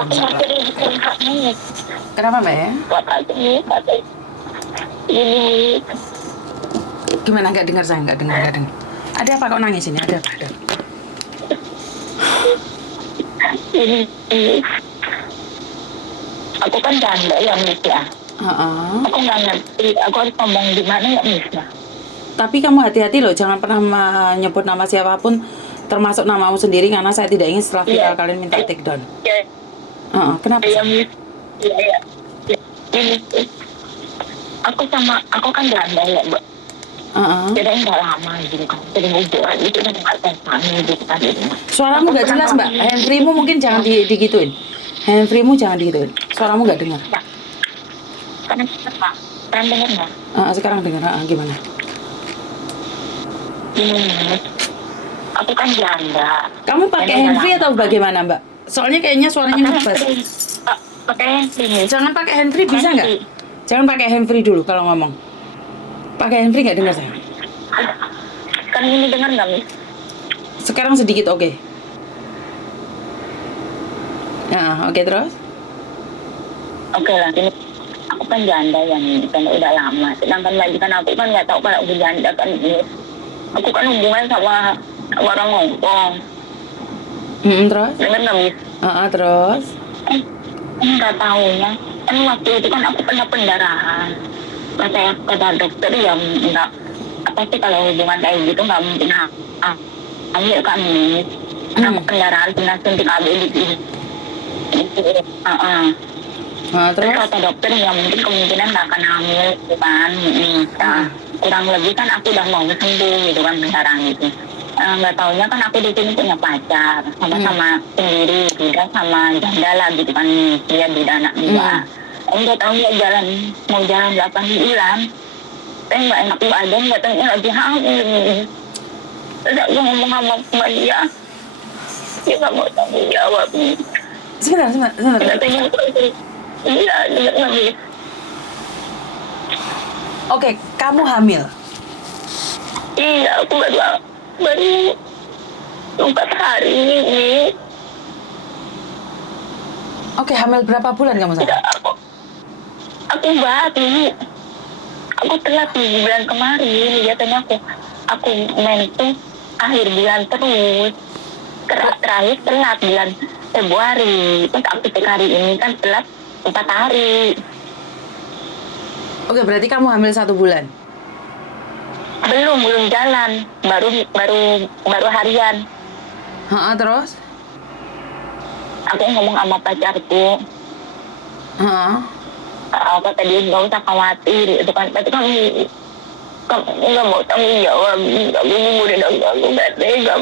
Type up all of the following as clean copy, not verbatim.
Aku masih ribuan haknya. Kenapa Mbak ya? Kata ini Gimana, nggak dengar saya, nggak dengar. Ada apa kok nangis ini? Ada apa? ini aku kan janda ya Miss ya. Aku nggak ngerti. Aku harus ngomong gimana ya Miss ya. Tapi kamu hati-hati loh, jangan pernah menyebut nama siapapun, termasuk namamu sendiri, karena saya tidak ingin setelah viral kalian minta take down. Kenapa? Iya Miss. Iya. Ini aku kan janda ya Mbak. Jadi nggak lama gitu kan. Jadi hubungan itu kan nggak tersangka gitu kan. Suaramu nggak jelas Mbak. Handfree-mu mungkin jangan digituin. Handfree-mu jangan digituin. Suaramu nggak dengar. Sekarang dengar nggak? Sekarang dengar. Gimana? Aku kan janda. Kamu pakai handfree atau bagaimana Mbak? Soalnya kayaknya suaranya ngebas. Pakai handfree. Jangan pakai handfree, bisa nggak? Jangan pakai handfree dulu kalau ngomong. Pakai handfree nggak dengar saya? Kan ini dengar nggak Miss? Sekarang sedikit oke. Oke terus? Oke lah, ini aku kan janda ya nih, kan udah lama. Sedangkan majikan aku kan nggak tahu kalau aku janda kan ini. Aku kan hubungan sama orang Hongkong. Terus? Dengar nggak Miss? Terus? Nggak tahunya. Kan waktu itu kan aku pernah pendarahan. Kata dokter ya nggak apa sih kalau hubungan kayak gitu nggak mungkin hamil kan Miss. Aku pendarahan pernah suntik AB gitu. Terus kata dokter ya mungkin kemungkinan nggak akan hamil gitu kan. Kurang lebih kan aku udah mau sembuh gitu kan pendarahan itu. Nggak taunya kan aku di sini punya pacar sama sendiri beda sama janda lah gitu kan, dia beda anak dua. Nggak tahu mau jalan 8 bulan. Saya nggak enak badan, nggak tahu lagi hamil. Terus aku ngomong sama dia nggak mau tanggung jawab. Sebentar. Katanya iya, dengar Miss. Oke, kamu hamil? Iya, aku baru 4 hari ini. Oke, hamil berapa bulan kamu sayang? Tidak, aku baru. Aku telat di bulan kemarin. Biasanya aku main tuh akhir bulan terus. Terakhir telat bulan Februari. Terus aku hari ini kan telat 4 hari. Oke, berarti kamu hamil 1 bulan? Belum jalan. Baru harian. Terus? Aku ngomong sama pacarku. Kata dia nggak usah khawatir itu kan. Tapi kamu nggak mau tanggung jawab. Kamu udah aku nggak tega.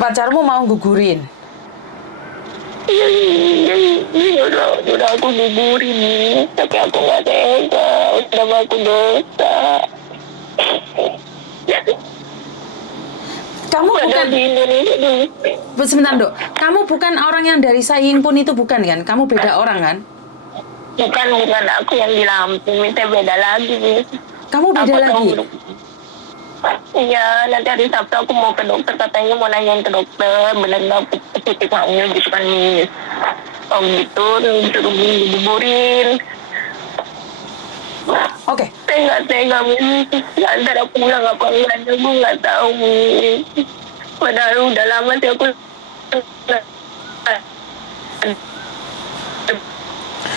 Pacarmu mau gugurin? Iya, udah aku gugurin nih. Tapi aku nggak tega. Udah aku dosa. Kamu bukan di Indonesia dulu. Sebentar Dok, kamu bukan orang yang dari Saying pun itu bukan kan? Kamu beda orang kan? Bukan aku yang di Lampung, itu beda lagi. Kamu beda lagi? Iya, nanti hari Sabtu aku mau ke dokter, katanya mau nanyain ke dokter, benar nggak positif hamil gitu kan Miss. Gitu, disuruh gugurin. Oke. Saya nggak tega Miss, antara pulang apa enggak, aku nggak tahu Miss. Padahal udah lama sih aku.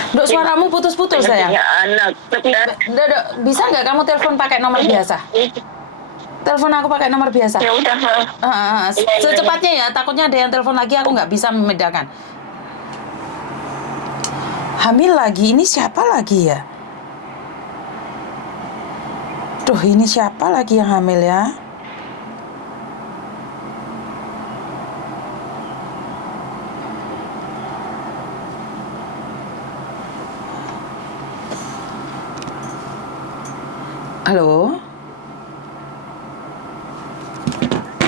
Dok, suaramu putus-putus sayang. Punya anak. Dok, bisa nggak kamu telepon pakai nomor biasa? Telepon aku pakai nomor biasa. Ya udah. Secepatnya ya, takutnya ada yang telepon lagi, aku nggak bisa membedakan. Hamil lagi, ini siapa lagi ya? Duh, ini siapa lagi yang hamil ya? Halo?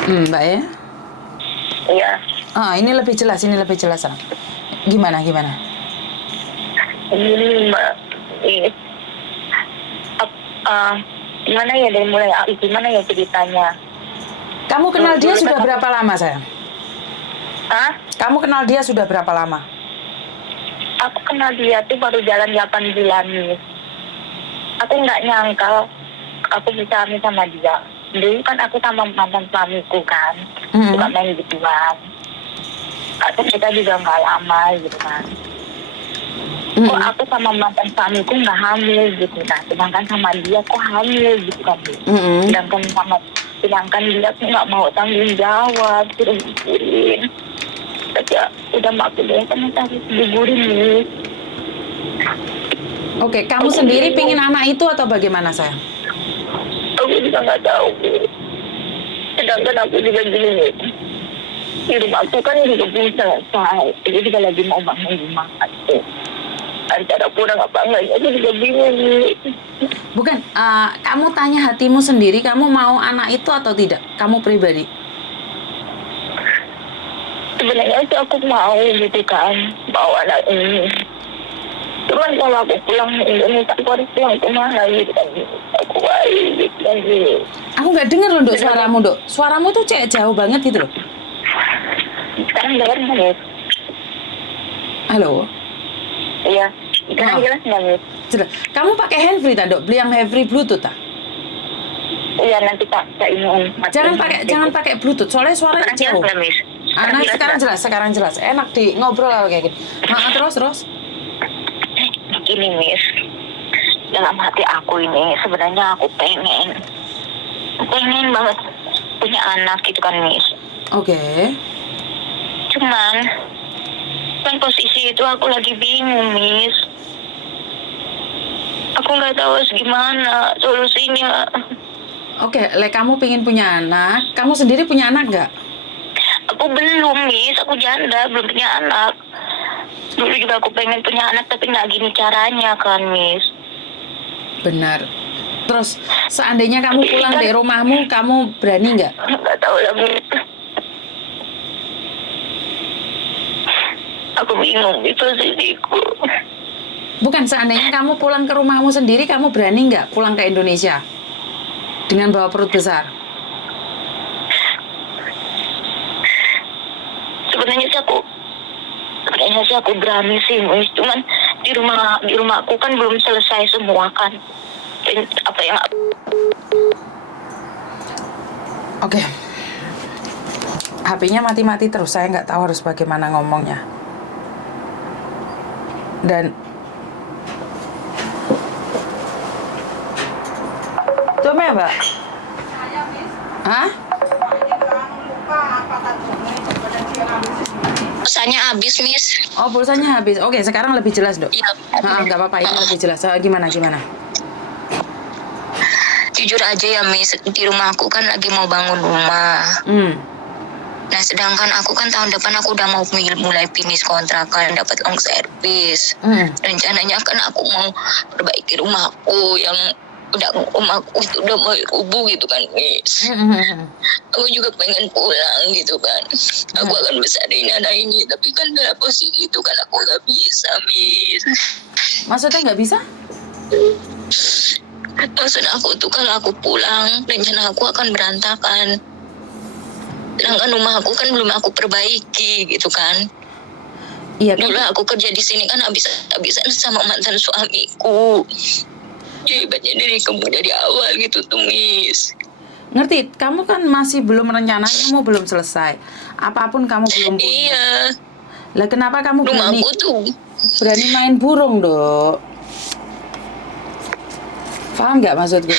Mbak ya? Iya. Ini lebih jelas. Gimana? Ini Mbak. Gimana ya dari mulai gimana ya ceritanya? Kamu kenal dia sudah berapa lama sayang? Hah? Kamu kenal dia sudah berapa lama? Aku kenal dia tuh baru jalan 8 bulan nih. Aku nggak nyangka aku bisa hamil sama dia. Dulu kan aku sama mantan suamiku kan, suka main gituan. Atau kita juga nggak lama gitu kan. Kok aku sama mantan suamiku nggak hamil gitu kan, sedangkan sama dia kok hamil gitu kan. Sedangkan dia tuh nggak mau tanggung jawab, suruh gugurin. Tapi ya, udah makin dia kan harus gugurin nih. Oke, kamu sendiri pingin anak itu atau bagaimana sayang? Aku juga nggak tahu. Sedangkan aku juga gini, di rumah aku kan juga belum selesai. Jadi juga lagi mau bangun rumah aku. Antara kurang apa enggak, aku juga bingung nih. Bukan, kamu tanya hatimu sendiri, kamu mau anak itu atau tidak? Kamu pribadi? Sebenarnya sih aku mau gitu kan, mau anak ini. Cuman kalau aku pulang ke Indonesia, aku harus pulang ke mana gitu kan. Aku balik gitu kan. Aku nggak dengar loh, Dok, suaramu, Dok. Suaramu tuh kayak jauh banget gitu loh. Sekarang dengar nggak, Miss? Halo? Iya, sekarang Oh. jelas nggak, Miss? Jelas. Kamu pakai handfree, tak, Dok? Beli yang handfree Bluetooth, tak? Iya, nanti tak ini Om. Jangan pakai Bluetooth, soalnya suaranya Sekarang jelas jauh. nggak, Miss? Nah, sekarang jelas. Enak di ngobrol kayak gitu. Terus. Gini, Miss. Dalam hati aku ini, sebenarnya aku pengen banget punya anak gitu kan, Miss. Oke. Cuman kan posisi itu aku lagi bingung, Miss. Aku nggak tahu harus gimana solusinya. Oke, kamu pingin punya anak. Kamu sendiri punya anak nggak? Aku belum, Miss. Aku janda, belum punya anak. Dulu juga aku pengen punya anak, tapi nggak gini caranya kan, Miss. Benar. Terus, seandainya kamu pulang dari rumahmu, kamu berani nggak? Nggak tahu lah, Miss. Aku bingung di posisiku. Bukan, seandainya kamu pulang ke rumahmu sendiri, kamu berani nggak pulang ke Indonesia? Dengan bawa perut besar? Sebenarnya sih aku berani sih, Miss. Cuman di rumahku kan belum selesai semua kan. Apa yang Oke. HP-nya mati-mati terus, saya nggak tahu harus bagaimana ngomongnya. Dan coba ya, Mbak? Hah? pulsanya habis, Miss. Oh, pulsanya habis. Oke, sekarang lebih jelas, Dok. Iya. Nggak apa-apa, ini lebih jelas. Gimana? Jujur aja ya, Miss, di rumahku kan lagi mau bangun rumah. Nah, sedangkan aku kan tahun depan aku udah mau mulai finish kontrakan, dapat long service. Rencananya kan aku mau perbaiki rumahku yang rumahku itu udah mau rubuh gitu kan, Miss. Aku juga pengen pulang gitu kan. Aku akan besarin anak ini, tapi kan dalam posisi itu kan aku nggak bisa, Miss. Maksudnya nggak bisa? Maksud aku tuh kalau aku pulang, rencana aku akan berantakan. Sedangkan rumah aku kan belum aku perbaiki gitu kan. Iya. Dulu aku kerja di sini kan habis-habisan sama mantan suamiku. Jadi banyak dari kamu dari awal gitu tuh, Miss. Ngerti, kamu kan masih belum rencana, kamu belum selesai. Apapun kamu belum punya. Iya. Lah kenapa kamu Rumahku tuh berani main burung, Dok? Paham nggak maksudku?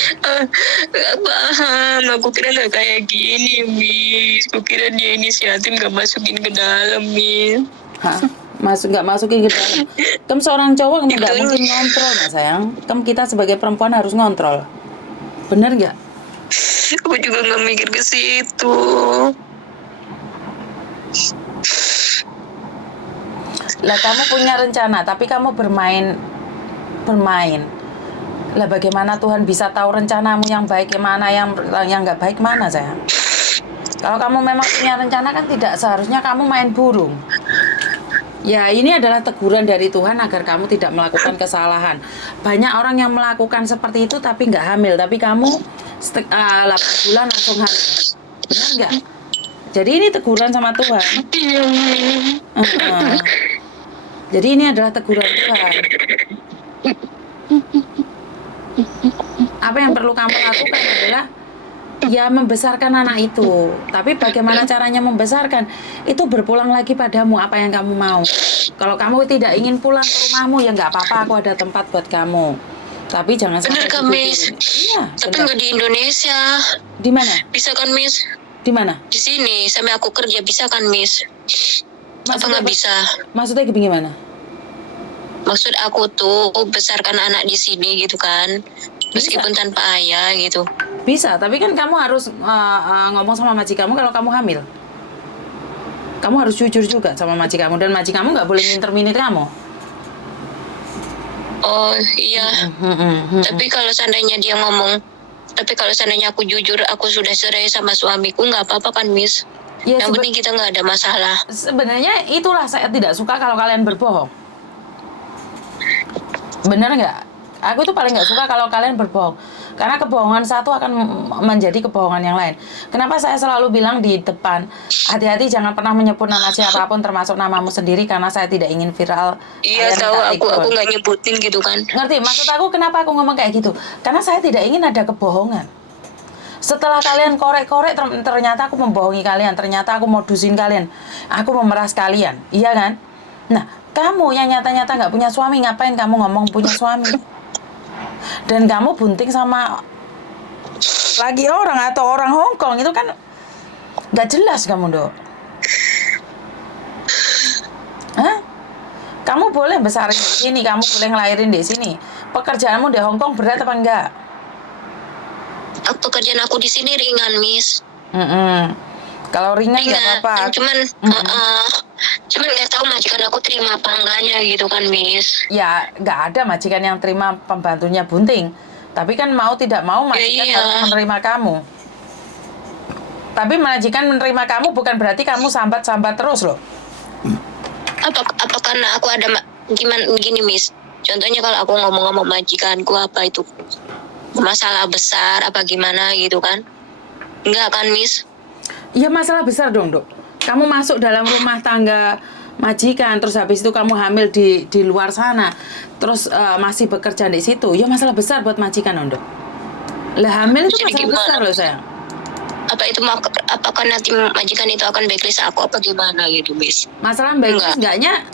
Gak paham, aku kira gak kayak gini, Miss. Aku kira dia inisiatif gak masukin ke dalam, Miss. Hah? Nggak masukin ke dalam. Kamu seorang cowok nggak mungkin ngontrol, Mas sayang. Kamu kita sebagai perempuan harus ngontrol. Bener nggak? Aku juga gak mikir ke situ. Lah kamu punya rencana, tapi kamu bermain. Lah bagaimana Tuhan bisa tahu rencanamu yang baik mana, yang nggak baik mana, sayang? Kalau kamu memang punya rencana kan tidak seharusnya kamu main burung. Ya, ini adalah teguran dari Tuhan agar kamu tidak melakukan kesalahan. Banyak orang yang melakukan seperti itu tapi nggak hamil, tapi kamu 8 bulan langsung hamil. Benar nggak? Jadi ini teguran sama Tuhan. Uh-uh. Jadi ini adalah teguran Tuhan. Apa yang perlu kamu lakukan adalah ya membesarkan anak itu. Tapi bagaimana caranya membesarkan? Itu berpulang lagi padamu apa yang kamu mau. Kalau kamu tidak ingin pulang ke rumahmu, ya nggak apa-apa, aku ada tempat buat kamu. Tapi jangan sampai Bener kan, duduk Miss? dulu. Iya, Tapi benar. nggak di Indonesia. Di mana? Bisa kan, Miss? Di mana? Di sini sampai aku kerja bisa kan, Miss? Apa nggak bisa? Maksudnya gimana? Maksud aku tuh besarkan anak di sini gitu kan, meskipun tanpa ayah gitu. Bisa, tapi kan kamu harus ngomong sama majikanmu kalau kamu hamil. Kamu harus jujur juga sama majikanmu, dan majikanmu nggak boleh minter-minit kamu. Oh iya. Tapi kalau seandainya dia ngomong, tapi kalau seandainya aku jujur, aku sudah cerai sama suamiku, nggak apa-apa kan, Miss? Ya, Yang penting kita nggak ada masalah. Sebenarnya itulah saya tidak suka kalau kalian berbohong. Bener nggak? Aku tuh paling nggak suka kalau kalian berbohong. Karena kebohongan satu akan menjadi kebohongan yang lain. Kenapa saya selalu bilang di depan, hati-hati jangan pernah menyebut nama siapapun termasuk namamu sendiri, karena saya tidak ingin viral. Iya tahu, aku nggak nyebutin gitu kan. Ngerti? Maksud aku kenapa aku ngomong kayak gitu? Karena saya tidak ingin ada kebohongan. Setelah kalian korek-korek, ternyata aku membohongi kalian, ternyata aku modusin kalian, aku memeras kalian, iya kan? Nah, kamu yang nyata-nyata nggak punya suami, ngapain kamu ngomong punya suami? Dan kamu bunting sama lagi orang atau orang Hong Kong, itu kan nggak jelas kamu, Dok. Hah? Kamu boleh besarin di sini, kamu boleh ngelahirin di sini. Pekerjaanmu di Hong Kong berat apa enggak? Pekerjaan aku di sini ringan, Miss. Kalau ringan nggak apa-apa. Cuman nggak tahu majikan aku terima apa enggaknya gitu kan, Miss. Ya nggak ada majikan yang terima pembantunya bunting. Tapi kan mau tidak mau majikan harus menerima kamu. Tapi majikan menerima kamu bukan berarti kamu sambat-sambat terus loh. Apa karena aku ada gimana gini, Miss? Contohnya kalau aku ngomong sama majikanku apa itu masalah besar apa gimana gitu kan? Enggak kan, Miss? Ya masalah besar dong, Dok. Kamu masuk dalam rumah tangga majikan, terus habis itu kamu hamil di luar sana, terus masih bekerja di situ, ya masalah besar buat majikan, Dok. Lah hamil itu masalah besar loh, sayang. Apakah nanti majikan itu akan backlist aku apa gimana gitu, Miss? Masalah backlist enggaknya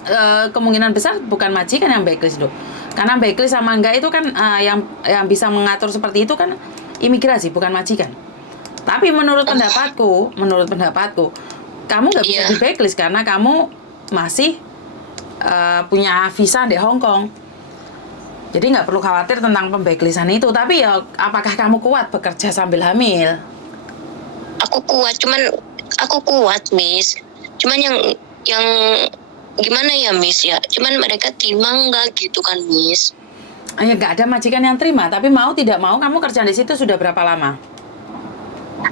kemungkinan besar bukan majikan yang backlist, Dok. Karena backlist sama enggak itu kan yang bisa mengatur seperti itu kan imigrasi, bukan majikan. Tapi menurut pendapatku, kamu nggak bisa di backlist karena kamu masih punya visa di Hong Kong. Jadi nggak perlu khawatir tentang pembacklistan itu. Tapi ya, apakah kamu kuat bekerja sambil hamil? Aku kuat, Miss. Cuman yang gimana ya, Miss ya? Cuman mereka terima nggak gitu kan, Miss? Ya nggak ada majikan yang terima. Tapi mau tidak mau kamu kerja di situ sudah berapa lama?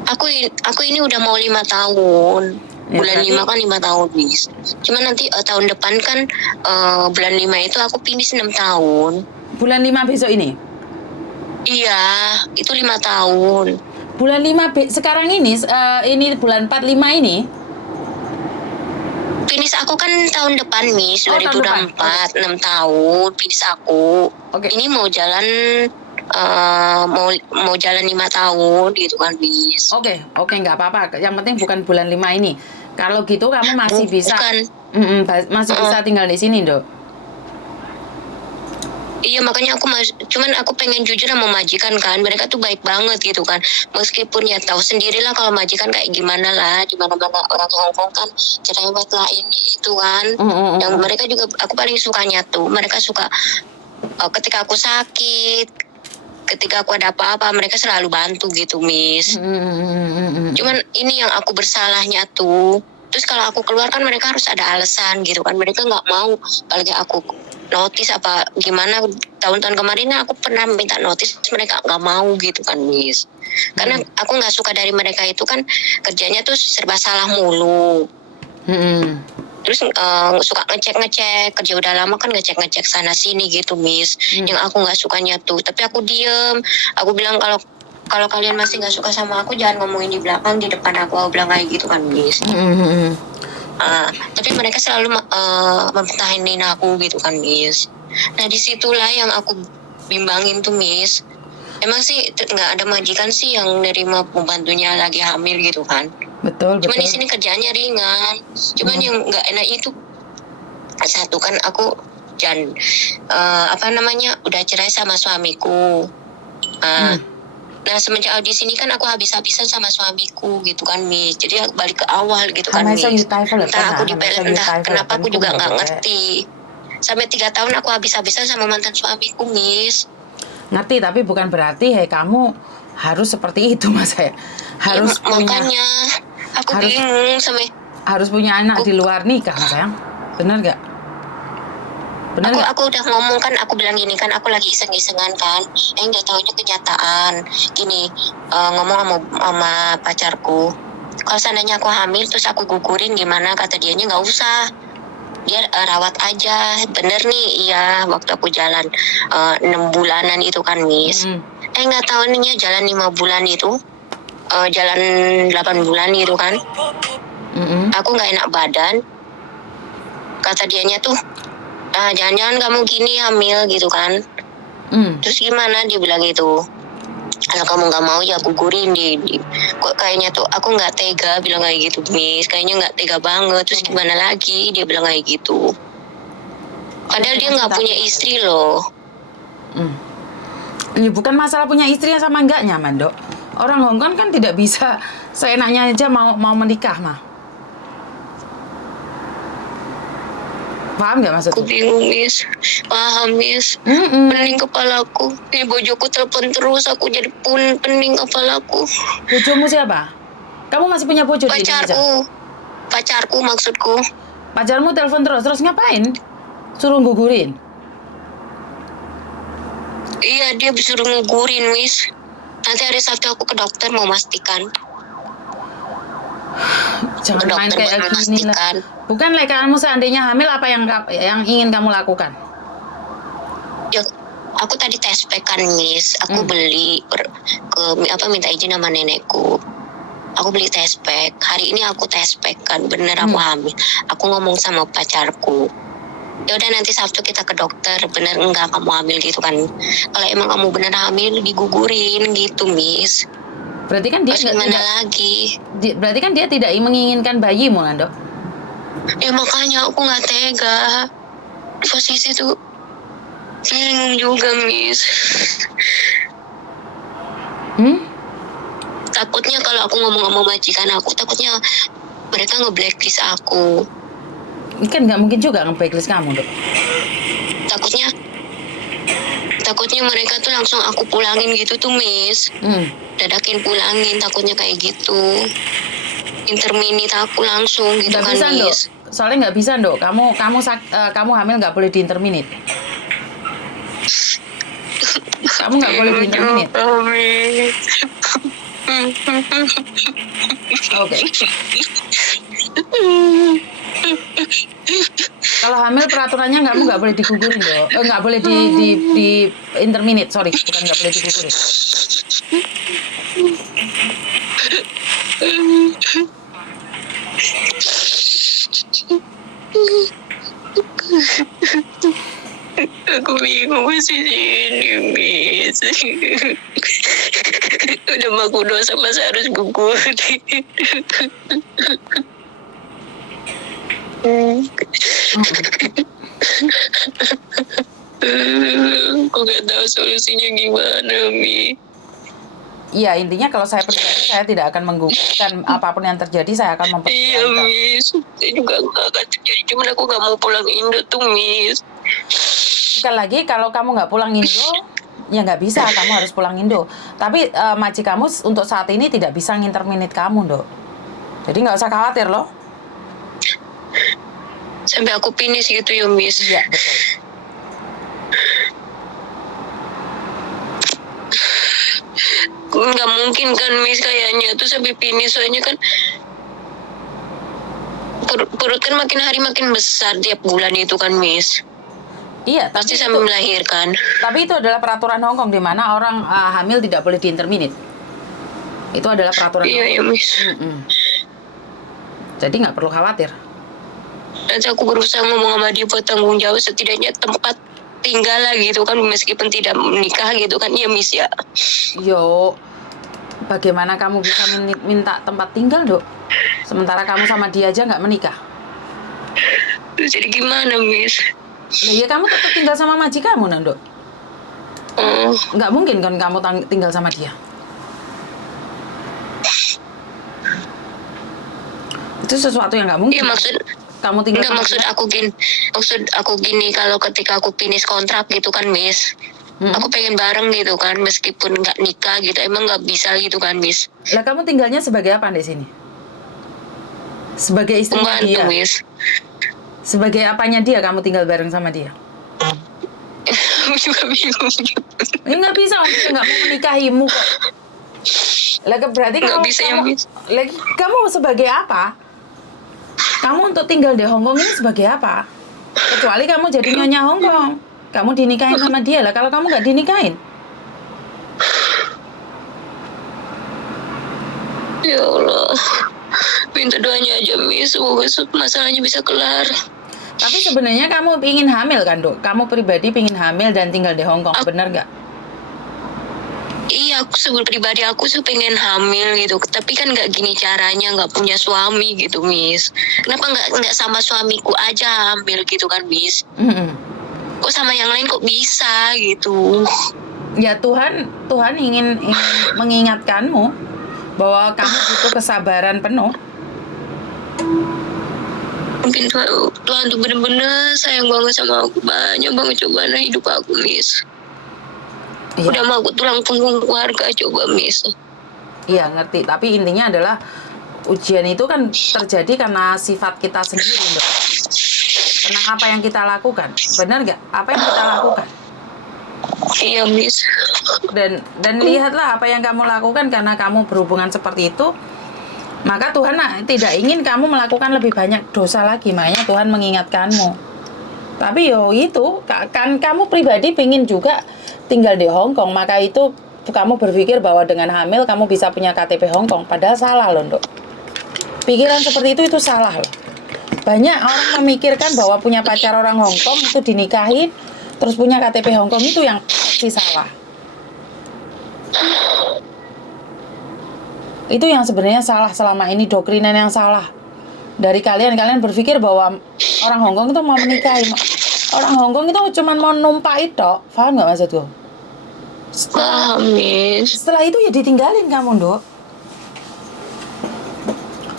Aku ini udah mau 5 tahun. Ya, Bulan 5 kan 5 tahun, Miss. Cuman nanti tahun depan kan bulan 5 itu aku finish 6 tahun. Bulan 5 besok ini? Iya, itu 5 tahun. Bulan 5 sekarang ini bulan 45 ini? Finish aku kan tahun depan, Miss. 2024, 6 tahun finish aku. Okay. Ini mau jalan mau jalan 5 tahun gitu kan, Miss. Oke, nggak apa-apa. Yang penting bukan bulan 5 ini. Kalau gitu kamu masih bisa bisa tinggal di sini, Dok. Iya, makanya cuman aku pengen jujur sama majikan kan, mereka tuh baik banget gitu kan. Meskipun ya tahu sendirilah kalau majikan kayak gimana lah, di mana-mana orang Hongkong kan cerewet lah ini itu kan. Yang mereka juga aku paling sukanya tuh, mereka suka ketika aku sakit, ketika aku ada apa-apa, mereka selalu bantu gitu, Miss. Cuman ini yang aku bersalahnya tuh. Terus kalau aku keluar kan mereka harus ada alasan gitu kan. Mereka nggak mau, apalagi aku notice apa gimana. Tahun-tahun kemarin aku pernah minta notice, mereka nggak mau gitu kan, Miss. Karena aku nggak suka dari mereka itu kan kerjanya tuh serba salah mulu. Terus suka ngecek, kerja udah lama kan ngecek sana sini gitu, Miss. Yang aku nggak sukanya tuh. Tapi aku diem, aku bilang kalau kalau kalian masih nggak suka sama aku, jangan ngomongin di belakang, di depan aku bilang kayak gitu kan, Miss. Tapi mereka selalu mempertahankan aku gitu kan, Miss. Nah disitulah yang aku bimbangin tuh, Miss. Emang sih nggak ada majikan sih yang nerima pembantunya lagi hamil gitu kan. Betul, Cuman di betul. sini kerjaannya ringan. Cuman yang nggak enak itu satu kan aku dan udah cerai sama suamiku. Nah semenjak di sini kan aku habis-habisan sama suamiku gitu kan, Miss. Jadi aku balik ke awal gitu kan, Miss. Entah aku dipelet, entah kenapa aku juga nggak ngerti. Sampai 3 tahun aku habis-habisan sama mantan suamiku, Miss. Ngerti, tapi bukan berarti kamu harus seperti itu, Mas. Harus ya, makanya aku bingung sampai harus punya anak di luar nikah, Mas sayang. Benar nggak? Benar nggak? Aku udah ngomong kan, aku bilang gini kan, aku lagi iseng-isengan kan, nggak taunya kenyataan gini. Ngomong sama pacarku, kalau seandainya aku hamil terus aku gugurin gimana, kata dianya nggak usah, dia rawat aja. Bener nih, iya, waktu aku jalan 6 bulanan itu kan, Miss. Nggak tahunya jalan 5 bulan itu, jalan 8 bulan gitu kan. Aku nggak enak badan, kata dianya tuh, jangan-jangan kamu gini hamil gitu kan. Terus gimana, dia bilang gitu, kalau kamu nggak mau ya gugurin. Kok kayaknya tuh aku nggak tega bilang kayak gitu, Miss. Kayaknya nggak tega banget. Terus gimana lagi, dia bilang kayak gitu. Padahal dia nggak punya istri loh. Ini bukan masalah punya istri sama enggaknya, Mandok. Orang Hongkong kan tidak bisa seenaknya aja mau menikah mah. Paham nggak maksudku? Aku bingung, Miss. Paham, Miss. Pening kepalaku. Ini bojoku telepon terus, aku jadi pening kepalaku. Bojomu siapa? Kamu masih punya bojo di Indonesia? Pacarku maksudku. Pacarmu telepon terus ngapain? Suruh gugurin? Iya, dia disuruh ngugurin, Miss. Nanti hari Sabtu aku ke dokter mau pastikan. Jangan main kayak gini lah. Bukan kamu seandainya hamil, apa yang ingin kamu lakukan? Ya, aku tadi tes pack kan, Miss. Aku beli minta izin sama nenekku. Aku beli tes pack. Hari ini aku tes pack kan, bener aku hamil. Aku ngomong sama pacarku, ya udah nanti Sabtu kita ke dokter, bener enggak kamu hamil gitu kan. Kalau emang kamu bener hamil, digugurin gitu, Miss. Berarti kan dia Berarti kan dia tidak menginginkan bayimu, Nando. Ya makanya aku nggak tega. Posisi tuh bingung juga, Miss. Takutnya kalau aku ngomong sama majikan aku, takutnya mereka nge-blacklist aku. Kan nggak mungkin juga nge-blacklist kamu, Dok. Takutnya mereka tuh langsung aku pulangin gitu tuh, Miss. Dadakin pulangin, takutnya kayak gitu. Interminit aku langsung gitu kan, Miss. Soalnya nggak bisa, Dok. Kamu hamil nggak boleh diinterminit. Kamu nggak boleh diinterminit. Oke. Kalau hamil peraturannya kamu nggak boleh digugurin, Dok. Nggak boleh di interminit, sorry, bukan nggak boleh digugurin. Aku bingung masih sini, Miss. Udah aku dosa masa harus gugur. Aku gak tahu solusinya gimana, Mi. Iya, intinya kalau saya pribadi, saya tidak akan menggugurkan apapun yang terjadi, saya akan memperjuangkan. Iya, Miss. Saya juga gak akan terjadi, cuman aku gak mau pulang Indo tuh, Miss. Sekali lagi, kalau kamu nggak pulang Indo, ya nggak bisa, kamu harus pulang Indo. Tapi maji kamu untuk saat ini tidak bisa nginterminit kamu, Dok. Jadi nggak usah khawatir, loh. Sampai aku finish gitu ya, Miss. Iya, betul. Nggak mungkin kan, Miss, kayaknya tuh sampai finish. Soalnya kan perut kan makin hari makin besar tiap bulan itu kan, Miss. Iya, pasti sampai melahirkan. Tapi itu adalah peraturan Hongkong di mana orang hamil tidak boleh diinterminit. Itu adalah peraturan. Iya ya Miss. Jadi nggak perlu khawatir. Nanti aku berusaha ngomong sama dia buat tanggung jawab, setidaknya tempat tinggal lah gitu kan, meskipun tidak menikah gitu kan ya Miss ya. Yo, bagaimana kamu bisa minta tempat tinggal, Dok? Sementara kamu sama dia aja nggak menikah. Jadi gimana Miss? Lah ya kamu tetap tinggal sama majikanmu, Dok. Nggak mungkin kan kamu tinggal sama dia. Itu sesuatu yang nggak mungkin. Iya kamu tinggal enggak, maksud aku gini, kalau ketika aku finish kontrak gitu kan Miss, aku pengen bareng gitu kan, meskipun nggak nikah gitu, emang nggak bisa gitu kan Miss. Lah kamu tinggalnya sebagai apa di sini? Sebagai istri dia? Miss. Sebagai apanya dia kamu tinggal bareng sama dia? Aku juga bingung. Ya nggak bisa, dia nggak mau menikahimu kok. Lah berarti kamu sebagai apa? Kamu untuk tinggal di Hongkong ini sebagai apa? Kecuali kamu jadi nyonya Hongkong, kamu dinikahin sama dia lah. Kalau kamu nggak dinikahin, ya Allah, minta doanya aja Miss, semoga masalahnya bisa kelar. tapi sebenarnya kamu ingin hamil kan, Dok? Kamu pribadi ingin hamil dan tinggal di Hongkong, benar nggak? Iya, pribadi aku sih pengen hamil gitu, tapi kan nggak gini caranya, nggak punya suami gitu Miss. Kenapa nggak sama suamiku aja hamil gitu kan Miss? Kok sama yang lain kok bisa gitu? Ya Tuhan ingin mengingatkanmu bahwa kamu butuh kesabaran penuh. Mungkin Tuhan tuh bener-bener sayang banget sama aku, banyak banget cobaan hidup aku Miss. Iya. Udah mau aku tulang punggung keluarga coba Miss. Iya ngerti, tapi intinya adalah ujian itu kan terjadi karena sifat kita sendiri, Dok. Karena apa yang kita lakukan, benar nggak? Apa yang kita lakukan? Iya Miss. Dan lihatlah apa yang kamu lakukan, karena kamu berhubungan seperti itu, maka Tuhan tidak ingin kamu melakukan lebih banyak dosa lagi, makanya Tuhan mengingatkanmu. Tapi itu kan kamu pribadi pengen juga tinggal di Hongkong, maka itu kamu berpikir bahwa dengan hamil kamu bisa punya KTP Hongkong, padahal salah loh, Dok. Pikiran seperti itu salah loh. Banyak orang memikirkan bahwa punya pacar orang Hongkong itu dinikahin terus punya KTP Hongkong, itu yang pasti salah. Itu yang sebenarnya salah selama ini, doktrinan yang salah dari kalian berpikir bahwa orang Hongkong itu mau menikahi. Orang Hongkong itu cuma mau numpak itu, paham nggak maksudku? Setelah itu ya ditinggalin kamu, Dok.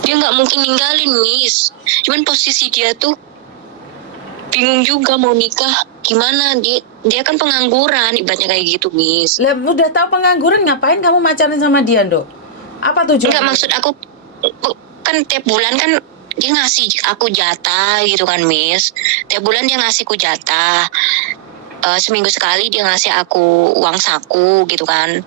Dia nggak mungkin ninggalin Miss, cuman posisi dia tuh bingung juga mau nikah gimana. Dia kan pengangguran, ibaratnya kayak gitu Miss. Lah udah tahu pengangguran, ngapain kamu pacaran sama dia, Dok? Apa tujuannya? Enggak, maksud aku kan tiap bulan kan dia ngasih aku jatah gitu kan Miss. Tiap bulan dia ngasihku jatah. Seminggu sekali dia ngasih aku uang saku gitu kan.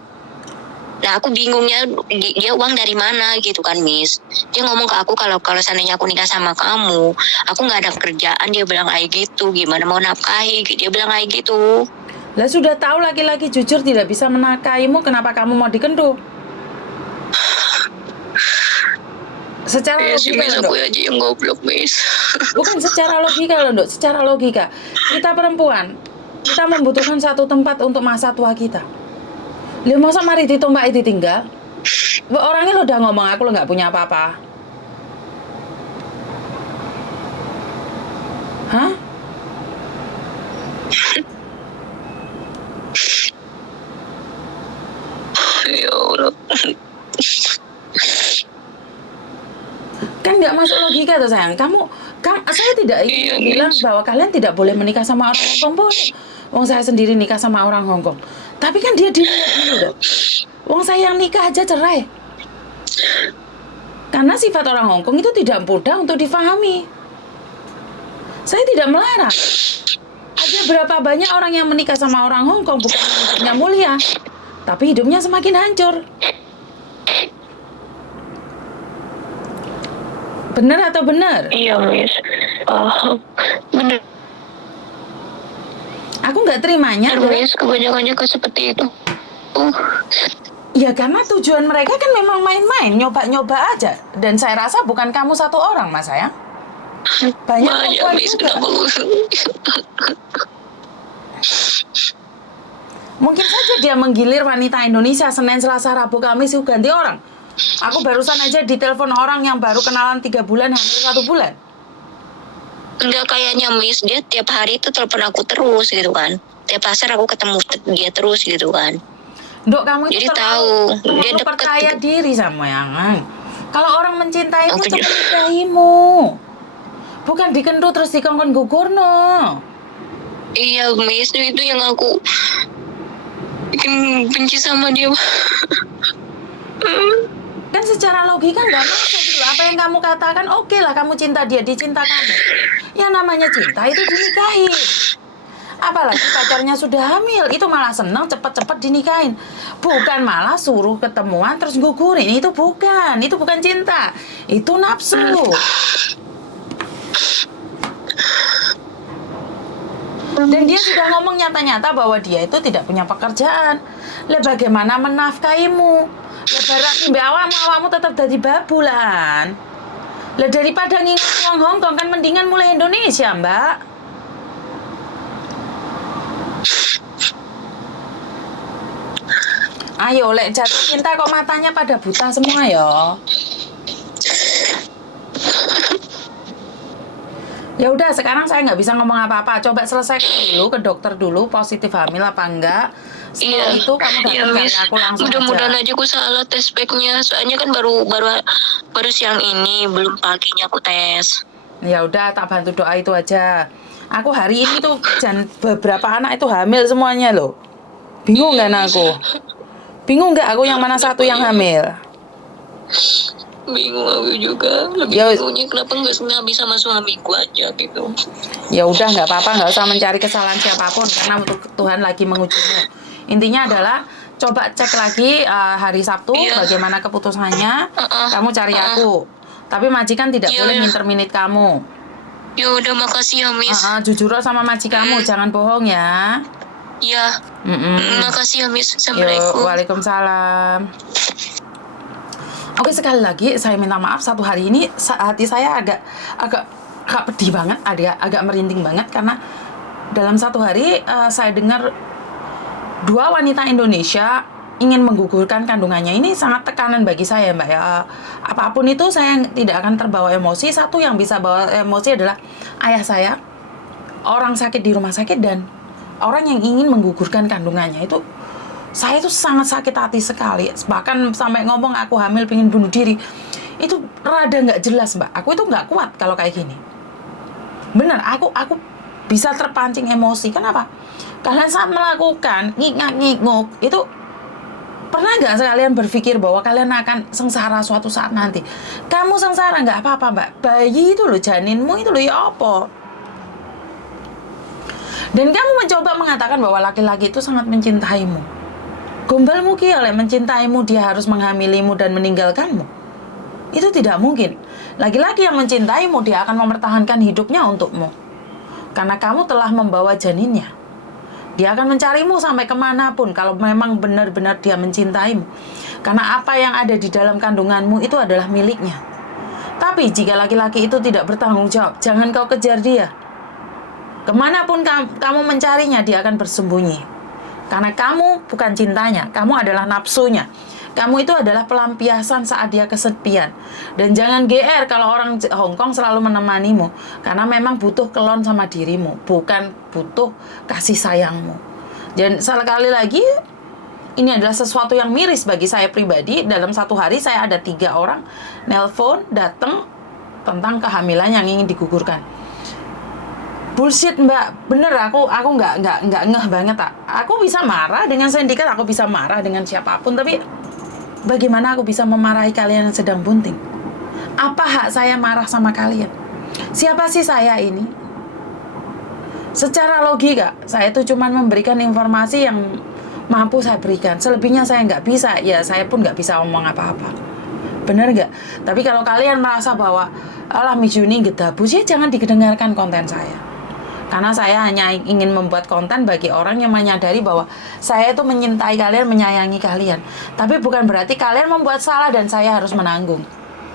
Nah aku bingungnya dia uang dari mana gitu kan Miss. Dia ngomong ke aku kalau seandainya aku nikah sama kamu, aku nggak ada kerjaan, dia bilang kayak gitu. Gimana mau nafkahi? Dia bilang kayak gitu. Lah sudah tahu laki-laki jujur tidak bisa menafkahimu, kenapa kamu mau dikenduh? Secara logika loh, Dok. Aku aja yang goblok, Miss. Bukan secara logika loh, Dok. Secara logika, kita perempuan, kita membutuhkan satu tempat untuk masa tua kita. Lihat masa mari ditumpaki ditinggal? Orangnya lo udah ngomong aku lo nggak punya apa-apa. Hah? Ya Allah. Kan nggak masuk logika tuh sayang. Saya tidak ingin bilang bahwa kalian tidak boleh menikah sama orang Hongkong, boleh. Wong saya sendiri nikah sama orang Hongkong. Tapi kan dia dilihat dulu dong. Wong saya yang nikah aja cerai. Karena sifat orang Hongkong itu tidak mudah untuk difahami. Saya tidak melarang. Ada berapa banyak orang yang menikah sama orang Hongkong bukan hidupnya mulia, tapi hidupnya semakin hancur. Benar atau benar? Iya, Miss. Benar. Aku nggak terimanya. Miss, kebanyakannya seperti itu. Ya karena tujuan mereka kan memang main-main, nyoba-nyoba aja. Dan saya rasa bukan kamu satu orang, Mas sayang. Banyak perempuan Miss, juga. kenapa Mungkin saja dia menggilir wanita Indonesia Senin, Selasa, Rabu, Kamis itu ganti orang. Aku barusan aja ditelepon orang yang baru kenalan 3 bulan, hampir 1 bulan. Enggak, kayaknya Miss, dia tiap hari itu telepon aku terus gitu kan. Tiap pasar aku ketemu dia terus gitu kan. Dok, kamu itu Jadi tahu, dia terlalu deket. percaya diri sama yang. Kalau orang mencintaimu, Aku coba juga. nikahimu. Bukan dikendut terus dikongkon gugurno. Iya Miss, itu yang aku bikin benci sama dia. Kan secara logika nggak masuk gitu. Apa yang kamu katakan, oke lah kamu cinta dia, dicinta kamu. Yang namanya cinta itu dinikahi. Apalagi pacarnya sudah hamil, itu malah senang cepet-cepet dinikahin. Bukan malah suruh ketemuan terus gugurin, itu bukan cinta. Itu nafsu. Dan dia sudah ngomong nyata-nyata bahwa dia itu tidak punya pekerjaan. Lah bagaimana menafkahimu? Lah barak mbak awakmu tetap jadi babulan. Lah daripada ngingat uang Hongkong kan mendingan mulai Indonesia, Mbak. Ayo, lek jatuh cinta kok matanya pada buta semua ya. Ya udah, sekarang saya nggak bisa ngomong apa-apa. Coba selesaikan dulu ke dokter dulu, positif hamil apa enggak. Setelah itu kamu datang Miss. dari aku langsung Mudah-mudahan aja. aja aku salah tes packnya. Soalnya kan baru siang ini, belum paginya aku tes. Ya udah, tak bantu doa itu aja. Aku hari ini tuh dan beberapa anak itu hamil semuanya loh. Bingung kan aku? Bingung nggak aku yang mana satu yang hamil? Bingung aku juga. Lebih Ya, bingungnya kenapa nggak bisa sama suamiku aja gitu. ya udah nggak apa-apa, nggak usah mencari kesalahan siapapun karena untuk Tuhan lagi mengujimu. Intinya adalah coba cek lagi hari Sabtu Iya. bagaimana keputusannya. Kamu cari aku. Tapi majikan tidak Iya, boleh iya. minter-minit kamu. Ya udah, makasih ya Miss. Jujur sama majikanmu, jangan bohong ya. Ya, makasih ya Miss. Yuk, Assalamualaikum. waalaikumsalam. Oke, sekali lagi saya minta maaf, satu hari ini hati saya agak pedih banget, agak merinding banget karena dalam satu hari saya dengar 2 wanita Indonesia ingin menggugurkan kandungannya. Ini sangat tekanan bagi saya, Mbak ya. Apapun itu saya tidak akan terbawa emosi. Satu yang bisa bawa emosi adalah ayah saya, orang sakit di rumah sakit, dan orang yang ingin menggugurkan kandungannya. Itu saya itu sangat sakit hati sekali. Bahkan sampai ngomong aku hamil pengen bunuh diri. Itu rada nggak jelas, Mbak. Aku itu nggak kuat kalau kayak gini. Bener, aku bisa terpancing emosi. Kenapa? Kalian saat melakukan ngik-ngik itu pernah nggak sekalian berpikir bahwa kalian akan sengsara suatu saat nanti? Kamu sengsara nggak apa-apa, Mbak. Bayi itu loh, janinmu itu loh, ya apa? Dan kamu mencoba mengatakan bahwa laki-laki itu sangat mencintaimu. Gombalmu ki oleh mencintaimu, dia harus menghamilimu dan meninggalkanmu. Itu tidak mungkin. Laki-laki yang mencintaimu, dia akan mempertahankan hidupnya untukmu. Karena kamu telah membawa janinnya. Dia akan mencarimu sampai kemanapun kalau memang benar-benar dia mencintaimu. Karena apa yang ada di dalam kandunganmu itu adalah miliknya. Tapi jika laki-laki itu tidak bertanggung jawab, jangan kau kejar dia. Kemanapun kamu mencarinya, dia akan bersembunyi. Karena kamu bukan cintanya, kamu adalah nafsunya. Kamu itu adalah pelampiasan saat dia kesepian. Dan jangan GR kalau orang Hongkong selalu menemanimu. Karena memang butuh kelon sama dirimu, bukan butuh kasih sayangmu. Dan sekali lagi, ini adalah sesuatu yang miris bagi saya pribadi. Dalam satu hari saya ada 3 orang nelpon datang tentang kehamilan yang ingin digugurkan. Bullshit, Mbak. Bener, aku nggak ngeh banget. Aku bisa marah dengan sindikat, aku bisa marah dengan siapapun, tapi bagaimana aku bisa memarahi kalian yang sedang bunting? Apa hak saya marah sama kalian? Siapa sih saya ini? Secara logika, saya itu cuma memberikan informasi yang mampu saya berikan. Selebihnya saya nggak bisa, ya saya pun nggak bisa ngomong apa-apa. Bener nggak? Tapi kalau kalian merasa bahwa alah Miss Juni gedabus, ya jangan didengarkan konten saya. Karena saya hanya ingin membuat konten bagi orang yang menyadari bahwa saya itu menyintai kalian, menyayangi kalian. Tapi bukan berarti kalian membuat salah dan saya harus menanggung.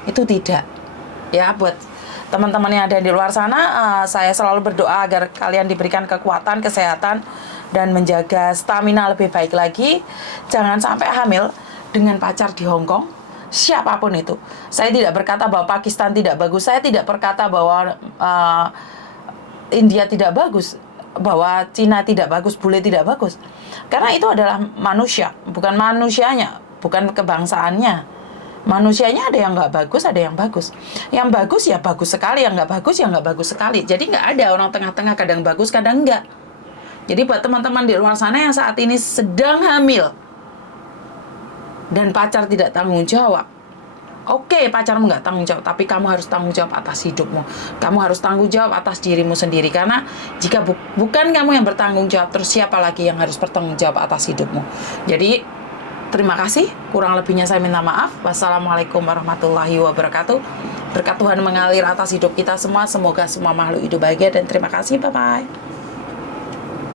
Itu tidak. Ya, buat teman-teman yang ada di luar sana, saya selalu berdoa agar kalian diberikan kekuatan, kesehatan, dan menjaga stamina lebih baik lagi. Jangan sampai hamil dengan pacar di Hong Kong, siapapun itu. Saya tidak berkata bahwa Pakistan tidak bagus. Saya tidak berkata bahwa India tidak bagus, bahwa Cina tidak bagus, bule tidak bagus. Karena itu adalah manusia, bukan manusianya, bukan kebangsaannya. Manusianya ada yang nggak bagus, ada yang bagus. Yang bagus ya bagus sekali, yang nggak bagus ya nggak bagus sekali. Jadi nggak ada orang tengah-tengah, kadang bagus, kadang enggak. Jadi buat teman-teman di luar sana yang saat ini sedang hamil dan pacar tidak tanggung jawab, oke, pacarmu nggak tanggung jawab, tapi kamu harus tanggung jawab atas hidupmu. Kamu harus tanggung jawab atas dirimu sendiri. Karena jika bukan kamu yang bertanggung jawab, terus siapa lagi yang harus bertanggung jawab atas hidupmu? Jadi, terima kasih. Kurang lebihnya saya minta maaf. Wassalamualaikum warahmatullahi wabarakatuh. Berkat Tuhan mengalir atas hidup kita semua. Semoga semua makhluk hidup bahagia dan terima kasih. Bye-bye.